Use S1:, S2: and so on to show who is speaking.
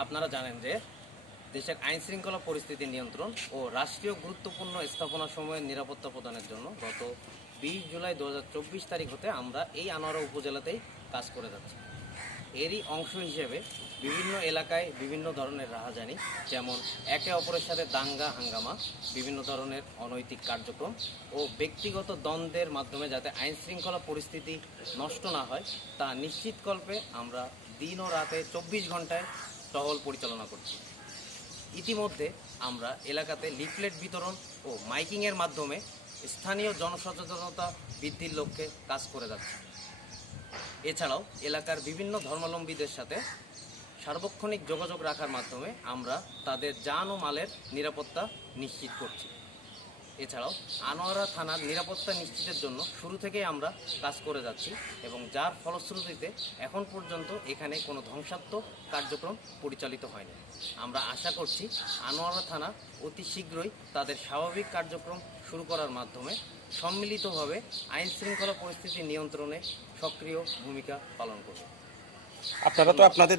S1: আপনারা জানেন যে দেশের আইন শৃঙ্খলা পরিস্থিতি নিয়ন্ত্রণ ও রাষ্ট্রীয় গুরুত্বপূর্ণ স্থাপনা সময়ের নিরাপত্তা প্রদানের জন্য গত বিশ জুলাই দু হাজার চব্বিশ তারিখ হতে আমরা এই আনোয়ারা উপজেলাতেই কাজ করে যাচ্ছি। এরই অংশ হিসেবে বিভিন্ন এলাকায় বিভিন্ন ধরনের রাহাজানি, যেমন একে অপরের সাথে দাঙ্গা হাঙ্গামা, বিভিন্ন ধরনের অনৈতিক কার্যক্রম ও ব্যক্তিগত দ্বন্দ্বের মাধ্যমে যাতে আইন শৃঙ্খলা পরিস্থিতি নষ্ট না হয়, তা নিশ্চিতকল্পে আমরা দিন ও রাতে চব্বিশ ঘন্টায় টহল পরিচালনা করছি। ইতিমধ্যে আমরা এলাকাতে লিফলেট বিতরণ ও মাইকিংয়ের মাধ্যমে স্থানীয় জনসচেতনতা বৃদ্ধির লক্ষ্যে কাজ করে যাচ্ছি। এছাড়াও এলাকার বিভিন্ন ধর্মাবলম্বীদের সাথে সার্বক্ষণিক যোগাযোগ রাখার মাধ্যমে আমরা তাদের যান ও মালের নিরাপত্তা নিশ্চিত করছি। এছাড়াও আনোয়ারা থানার নিরাপত্তা নিশ্চিতের জন্য শুরু থেকেই আমরা কাজ করে যাচ্ছি এবং যার ফলশ্রুতিতে এখন পর্যন্ত এখানে কোনো ধ্বংসাত্মক কার্যক্রম পরিচালিত হয়নি। আমরা আশা করছি আনোয়ারা থানা অতি শীঘ্রই তাদের স্বাভাবিক কার্যক্রম শুরু করার মাধ্যমে সম্মিলিতভাবে আইন শৃঙ্খলা পরিস্থিতি নিয়ন্ত্রণে সক্রিয় ভূমিকা পালন করবে।
S2: আপনারা তো আপনাদের